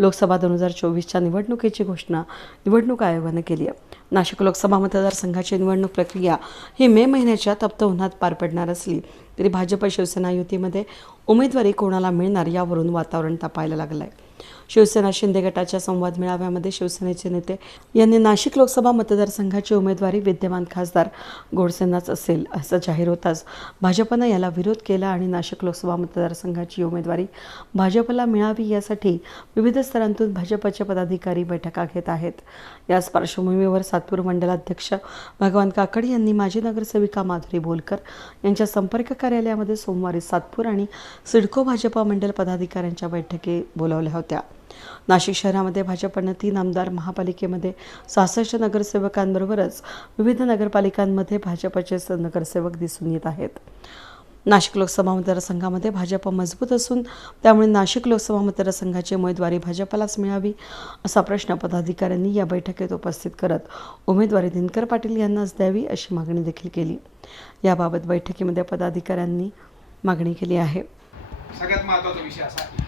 लोकसभा दोन हजार चोवीसच्या निवडणुकीची घोषणा निवडणूक आयोगानं केली आहे. नाशिक लोकसभा मतदारसंघाची निवडणूक प्रक्रिया ही मे महिन्याच्या तप्त उन्हात पार पडणार असली तरी भाजप शिवसेना युतीमध्ये उमेदवारी कोणाला मिळणार यावरून वातावरण तापायला लागलं आहे शिवसेना शिंदे गटाच्या संवाद मेळाव्यामध्ये शिवसेनेचे नेते यांनी नाशिक लोकसभा मतदारसंघाची उमेदवारी विद्यमान खासदार गोडसेंनाच असेल असं जाहीर होताच भाजपनं याला विरोध केला आणि नाशिक लोकसभा मतदारसंघाची उमेदवारी भाजपला मिळावी यासाठी विविध स्तरांतून भाजपचे पदाधिकारी बैठका घेत आहेत. याच पार्श्वभूमीवर सातपूर मंडलाध्यक्ष भगवान काकड यांनी माजी नगरसेविका माधुरी बोलकर यांच्या संपर्क कार्यालयामध्ये सोमवारी सातपूर आणि सिडको भाजपा मंडल पदाधिकाऱ्यांच्या बैठकी बोलावल्या होत्या. नाशिक शहरामध्ये भाजपनं तीन आमदार महापालिकेमध्ये सहासष्ट नगरसेवकांबरोबरच विविध नगरपालिकांमध्ये भाजपचे स- नगरसेवक दिसून येत आहेत. नाशिक लोकसभा मतदारसंघामध्ये भाजप मजबूत असून त्यामुळे नाशिक लोकसभा मतदारसंघाची उमेदवारी भाजपलाच मिळावी असा प्रश्न पदाधिकाऱ्यांनी या बैठकीत उपस्थित करत उमेदवारी दिनकर पाटील यांनाच द्यावी अशी मागणी देखील केली. याबाबत बैठकीमध्ये पदाधिकाऱ्यांनी मागणी केली आहे. सगळ्यात महत्त्वाचा विषय असा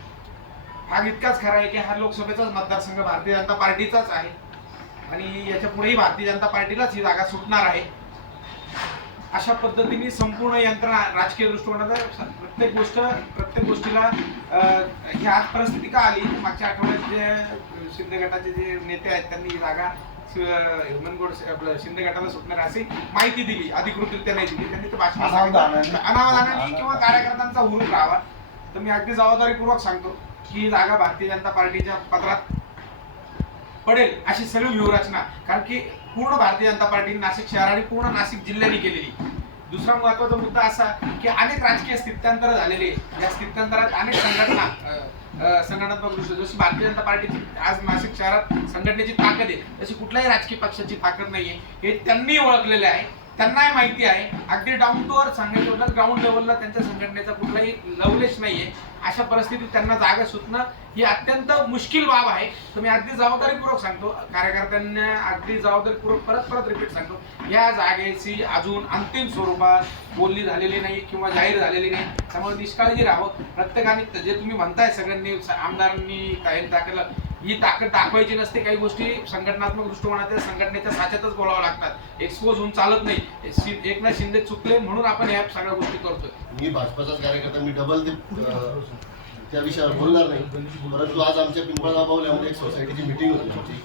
हा इतकाच खरा आहे की हा लोकसभेचाच मतदारसंघ भारतीय जनता पार्टीचाच आहे. आणि याच्या पुढेही भारतीय जनता पार्टीलाच ही जागा सुटणार आहे. अशा पद्धतीने संपूर्ण यंत्रणा राजकीय दृष्टिकोनाचा प्रत्येक गोष्ट प्रत्येक गोष्टीला ही आज परिस्थिती का आली? मागच्या आठवड्यात जे शिंदे गटाचे जे नेते आहेत त्यांनी ही जागा गोडसे आपलं शिंदे गटाला सुटणार अशी माहिती दिली अधिकृतरित्या नाही दिली. त्यांनी सांगितलं. अनावधानाने किंवा कार्यकर्त्यांचा हुरूप राहावा. तर मी अगदी जबाबदारीपूर्वक सांगतो ही जागा भारतीय जनता पार्टीच्या पत्रात पडेल अशी सगळी व्यूहरचना. कारण की पूर्ण भारतीय जनता पार्टी नाशिक शहर आणि पूर्ण नाशिक जिल्ह्याने केलेली. दुसरा महत्त्वाचा मुद्दा असा की अनेक राजकीय स्थित्यांतर झालेले या स्थित्यांतरात अनेक संघटना संघटनात्मक दृष्ट्या जशी भारतीय जनता पार्टीची आज नाशिक शहरात संघटनेची ताकद आहे तशी कुठल्याही राजकीय पक्षाची ताकद नाहीये. हे त्यांनी ओळखलेले आहे. त्यांनाही माहिती आहे. अगदी डाऊन टू अर्थ सांगायचं होतं ग्राउंड लेवलला त्यांच्या संघटनेचा कुठलाही लवलेश नाहीये. अशा परिस्थितीत त्यांना जागा सुटणं ही अत्यंत मुश्किल बाब आहे. तर मी अगदी जबाबदारीपूर्वक सांगतो. कार्यकर्त्यांना अगदी जबाबदारीपूर्वक परत परत रिपीट सांगतो. या जागेची अजून अंतिम स्वरूपात बोलली झालेली नाही किंवा जाहीर झालेली नाही. त्यामुळे निष्काळजी राहावं. प्रत्येकाने जे तुम्ही म्हणताय सगळ्यांनी आमदारांनी काही टाकलं ही ताकद दाखवायची नसते काही गोष्टी संघटनात्मक दृष्टिकोनात संघटनेच्या साच्यातच बोलावं लागतात. एक्सपोज होऊन चालत नाही. एकनाथ शिंदे चुकले म्हणून आपण या सगळ्या गोष्टी करतोय. मी भाजपाचाच कार्यकर्ता मी डबल ते त्या विषयावर बोलणार नाही. परंतु आज आमच्या पिंपळगाव बावल्यामध्ये एक सोसायटीची मिटिंग होती.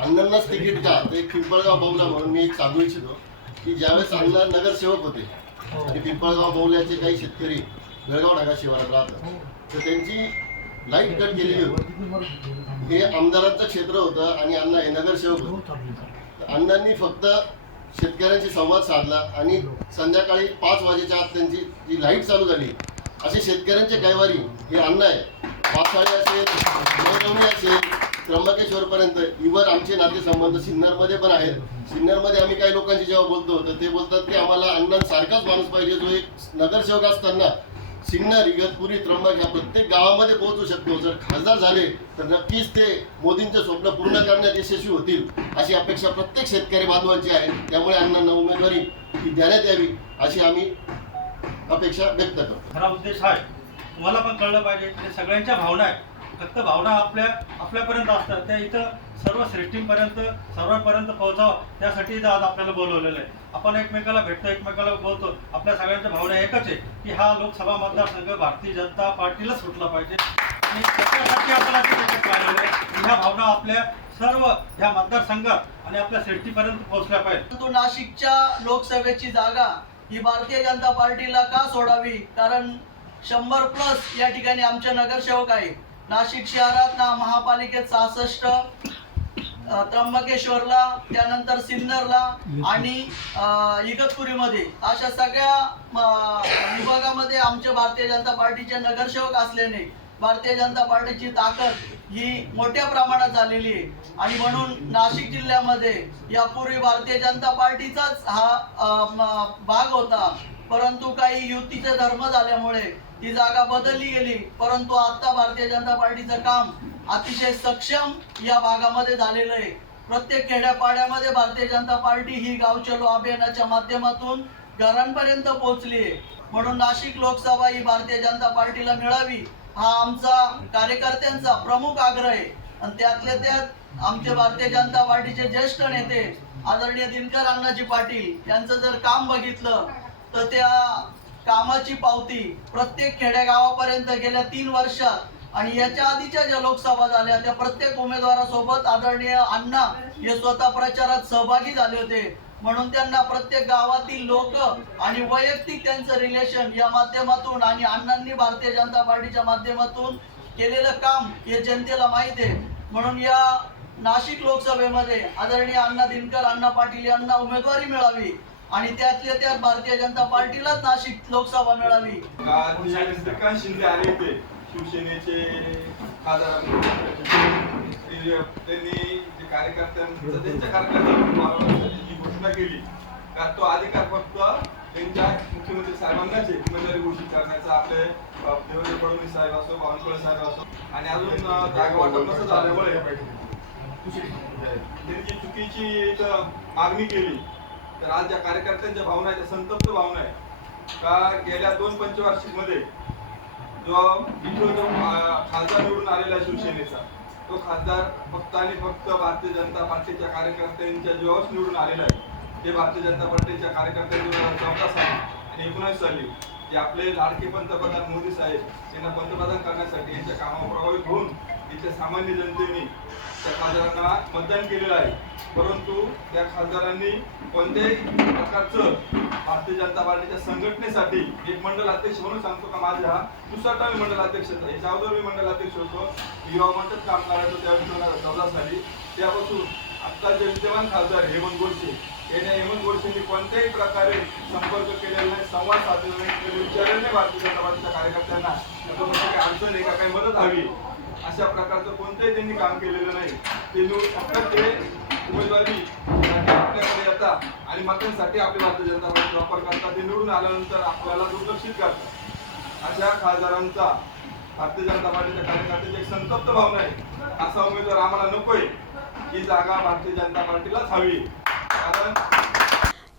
अण्णांनाच तिकीट का तर एक पिंपळगाव बावला म्हणून मी एक सांगू इच्छितो की ज्यावेळेस अण्णा नगरसेवक होते आणि पिंपळगाव बावल्याचे काही शेतकरी बेळगाव नगर शिवारात राहतात तर त्यांची लाइट कट केलेली होती. हे आमदारांचं क्षेत्र होतं आणि अण्णा हे नगरसेवक होते. अण्णांनी फक्त शेतकऱ्यांशी संवाद साधला आणि संध्याकाळी पाच वाजेच्या आत त्यांची जी लाइट चालू झाली असे शेतकऱ्यांचे कैवारी हे अन्न आहे. पावसाळी असेल गोरवणी असेल त्र्यंबकेश्वरपर्यंत इवर आमचे नातेसंबंध सिन्नरमध्ये पण आहेत. सिन्नरमध्ये आम्ही काही लोकांशी जेव्हा बोलतो तर ते बोलतात की आम्हाला अण्णांसारखाच माणूस पाहिजे जो एक नगरसेवक असताना सिन्नर इगतपुरी त्र्यंबक या प्रत्येक गावामध्ये पोहोचू शकतो. जर खासदार झाले तर नक्कीच ते मोदींचे स्वप्न पूर्ण करण्यात यशस्वी होतील अशी अपेक्षा प्रत्येक शेतकरी बांधवांची आहे. त्यामुळे अण्णांना उमेदवारी ही देण्यात यावी अशी आम्ही अपेक्षा व्यक्त करतो. खरा उद्देश आहे तुम्हाला पण कळलं पाहिजे सगळ्यांच्या भावना आहेत. फक्त भावना आपल्या आपल्यापर्यंत असतात. त्या इथं सर्व सृष्टींपर्यंत सर्वांपर्यंत पोहोचावं त्यासाठी इथं आज आपल्याला बोलवलेलं आहे. आपण एकमेकाला भेटतो एकमेकाला बोलतो. आपल्या सगळ्यांच्या भावना एकच आहे की हा लोकसभा मतदारसंघ भारतीय जनता पार्टीला सुटला पाहिजे. आणि त्याच्यासाठी आपल्याला ह्या भावना आपल्या सर्व ह्या मतदारसंघात आणि आपल्या श्रेष्ठीपर्यंत पोहोचल्या पाहिजे तो नाशिकच्या लोकसभेची जागा ही भारतीय जनता पार्टीला का सोडावी? कारण शंभर प्लस या ठिकाणी आमचे नगरसेवक आहे नाशिक शहरात ना महापालिकेत सहासष्ट त्र्यंबकेश्वरला त्यानंतर सिन्नरला आणि इगतपुरीमध्ये. अशा सगळ्या विभागामध्ये आमच्या भारतीय जनता पार्टीचे नगरसेवक असल्याने भारतीय जनता पार्टीची ताकद ही मोठ्या प्रमाणात झालेली आहे. आणि म्हणून नाशिक जिल्ह्यामध्ये यापूर्वी भारतीय जनता पार्टीचाच हा भाग होता. परंतु काही युतीचे धर्म झाल्यामुळे ती जागा बदलली गेली. परंतु आता भारतीय जनता पार्टीचं काम अतिशय सक्षम या भागामध्ये झालेलं आहे. प्रत्येक खेड्यापाड्यामध्ये भारतीय जनता पार्टी ही गाव चलो अभियानाच्या माध्यमातून घरांपर्यंत पोहोचली आहे. म्हणून नाशिक लोकसभा ही भारतीय जनता पार्टीला मिळावी हा आमचा कार्यकर्त्यांचा प्रमुख आग्रह आहे. आणि त्यातल्या त्यात आमचे भारतीय जनता पार्टीचे ज्येष्ठ नेते आदरणीय दिनकर अण्णाजी पाटील यांचं जर काम बघितलं तर त्या कामाची पावती प्रत्येक खेडेगावापर्यंत गेल्या तीन वर्षात आणि याच्या आधीच्या ज्या लोकसभा झाल्या त्या प्रत्येक उमेदवारासोबत आदरणीय अण्णा हे स्वतः प्रचारात सहभागी झाले होते. म्हणून त्यांना प्रत्येक गावातील लोक आणि वैयक्तिक त्यांचं रिलेशन या माध्यमातून आणि अण्णांनी भारतीय जनता पार्टीच्या माध्यमातून केलेलं काम हे जनतेला माहीत आहे. म्हणून या नाशिक लोकसभेमध्ये आदरणीय अण्णा दिनकर अण्णा पाटील यांना उमेदवारी मिळावी. आणि त्यातल्या त्यात भारतीय जनता पार्टीलाच नाशिक लोकसभा श्रीकांत शिंदे आले होते. शिवसेनेचे खासदार ते- त्यांनी जे कार्यकर्त्यांचं त्यांच्या घोषणा केली. का तो अधिकार फक्त त्यांच्या मुख्यमंत्री साहेबांनाच आहे. उमेदवारी घोषित करण्याचा आपले देवेंद्र फडणवीस साहेब असो बावनकुळे साहेब असो आणि अजून जागा वाटप नसं झाल्यामुळे त्यांनी जी चुकीची मागणी केली तर आज ज्या कार्यकर्त्यांच्या भावना आहेत त्या संतप्त भावना आहे का गेल्या दोन पंचवार्षिकमध्ये जो इथं जो खासदार निवडून आलेला आहे शिवसेनेचा तो खासदार फक्त आणि फक्त भारतीय जनता पार्टीच्या कार्यकर्त्यांच्या जीवावर निवडून आलेला आहे. ते भारतीय जनता पार्टीच्या कार्यकर्त्यांनी दोन हजार चौदा साली आणि एकोणीस साली जे आपले लाडके पंतप्रधान मोदी साहेब यांना पंतप्रधान करण्यासाठी यांच्या कामावर प्रभावित होऊन इथल्या सामान्य जनतेने त्या खासदारांना मतदान केलेलं आहे. परंतु त्या खासदारांनी कोणत्याही प्रकारचं भारतीय जनता पार्टीच्या संघटनेसाठी एक मंडल अध्यक्ष म्हणून सांगतो का माझ्या दुसरा मी मंडल अध्यक्ष होता याच्या अगोदर मी मंडल अध्यक्ष होतो. युवा मंडळ काम करायचो त्यावेळी दोन चौदा साली. त्यापासून आता जे विद्यमान खासदार हेमंत गोडसे यांनी हेमंत गोडसेंनी कोणत्याही प्रकारे संपर्क केलेला नाही संवाद साधलेला नाही कधी विचारले नाही भारतीय जनता पार्टीच्या कार्यकर्त्यांना. काही अडचण आहे का काही मदत हवी? अशा प्रकारचं कोणतंही त्यांनी काम केलेलं नाही. ते फक्त ते उमेदवारी आपल्याकडे येतात आणि मतांसाठी आपली भारतीय जनता पार्टी वापर करतात. ते निवडून आल्यानंतर आपल्याला दुर्लक्षित करतात. अशा खासदारांचा भारतीय जनता पार्टीच्या कार्यकर्त्यांची एक संतप्त भावना आहे. असा उमेदवार आम्हाला नकोय. ही जागा भारतीय जनता पार्टीलाच हवी कारण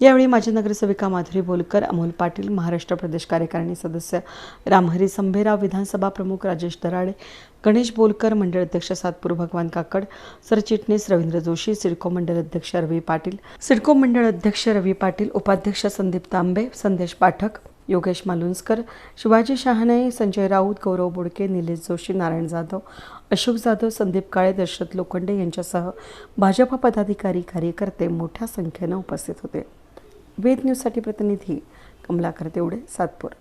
यावेळी माजी नगरसेविका माधुरी बोलकर अमोल पाटील महाराष्ट्र प्रदेश कार्यकारिणी सदस्य रामहरी संभेराव विधानसभा प्रमुख राजेश दराडे गणेश बोलकर मंडळ अध्यक्ष सातपूर भगवान काकड सरचिटणीस रवींद्र जोशी सिडको मंडळ अध्यक्ष रवी पाटील सिडको मंडळ अध्यक्ष रवी पाटील उपाध्यक्ष संदीप तांबे संदेश पाठक योगेश मालुंसकर शिवाजी शहाणे संजय राऊत गौरव बोडके निलेश जोशी नारायण जाधव अशोक जाधव संदीप काळे दशरथ लोखंडे यांच्यासह भाजपा पदाधिकारी कार्यकर्ते मोठ्या संख्येनं उपस्थित होते. वेद न्यूजसाठी प्रतिनिधी कमलाकर तेवढे सातपूर.